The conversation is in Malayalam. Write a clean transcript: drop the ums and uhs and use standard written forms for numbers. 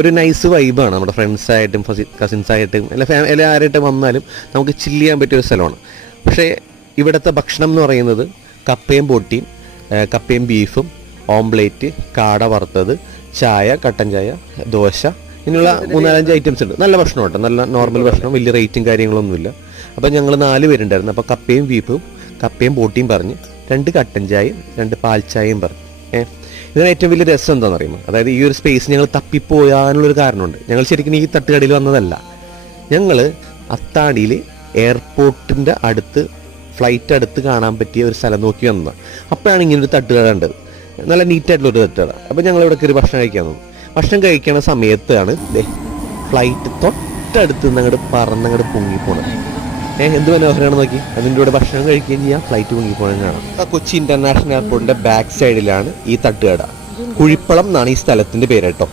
ഒരു നൈസ് വൈബാണ്. നമ്മുടെ ഫ്രണ്ട്സായിട്ടും കസിൻസായിട്ടും എല്ലാ ആരായിട്ടും വന്നാലും നമുക്ക് ചില്ല് ചെയ്യാൻ പറ്റിയൊരു സ്ഥലമാണ്. പക്ഷേ ഇവിടുത്തെ ഭക്ഷണം എന്ന് പറയുന്നത് കപ്പയും പൊട്ടിയും, കപ്പയും ബീഫും, ഓംപ്ലേറ്റ്, കാട വറുത്തത്, ചായ, കട്ടൻ ചായ, ദോശ, ഇങ്ങനെയുള്ള 3-4 ഐറ്റംസ് ഉണ്ട്. നല്ല ഭക്ഷണം കേട്ടോ, നല്ല നോർമൽ ഭക്ഷണം, വലിയ റേറ്റും കാര്യങ്ങളൊന്നുമില്ല. അപ്പോൾ ഞങ്ങൾ 4 പേരുണ്ടായിരുന്നു. അപ്പോൾ കപ്പയും ബീഫും കപ്പയും ബോട്ടിയും പറഞ്ഞ് 2 കട്ടൻ ചായയും 2 പാൽ ചായയും പറഞ്ഞു. ഇതിന് ഏറ്റവും വലിയ രസം എന്താണെന്ന് അറിയുമ്പോൾ, അതായത് ഈ ഒരു സ്പേസ് ഞങ്ങൾ തപ്പിപ്പോയാനുള്ളൊരു കാരണമുണ്ട്. ഞങ്ങൾ ശരിക്കും ഈ തട്ടുകടയിൽ വന്നതല്ല. ഞങ്ങൾ അത്താണിയിൽ എയർപോർട്ടിൻ്റെ അടുത്ത് ഫ്ലൈറ്റ് അടുത്ത് കാണാൻ പറ്റിയ ഒരു സ്ഥലം നോക്കി വന്നതാണ്. അപ്പോഴാണ് ഇങ്ങനൊരു തട്ടുകട ഉണ്ടത്, നല്ല നീറ്റായിട്ടുള്ളൊരു തട്ടുകട. അപ്പോൾ ഞങ്ങൾ ഇവിടെ കയറി ഭക്ഷണം കഴിക്കാൻ തന്നു. ഭക്ഷണം കഴിക്കണ സമയത്താണ് ഫ്ലൈറ്റ് തൊട്ടടുത്ത് നിന്ന് അങ്ങോട്ട് പറന്നങ്ങോട്ട് പൊങ്ങിപ്പോണത്. എന്ത് മനോഹരമാണ് നോക്കി. അതിൻ്റെ കൂടെ ഭക്ഷണം കഴിക്കുകയും ചെയ്യാം, ഫ്ലൈറ്റ് പൊങ്ങിപ്പോകാൻ കാണാം. കൊച്ചി ഇന്റർനാഷണൽ എയർപോർട്ടിന്റെ ബാക്ക് സൈഡിലാണ് ഈ തട്ടുകട. കുഴിപ്പളം എന്നാണ് ഈ സ്ഥലത്തിന്റെ പേര് കേട്ടോ.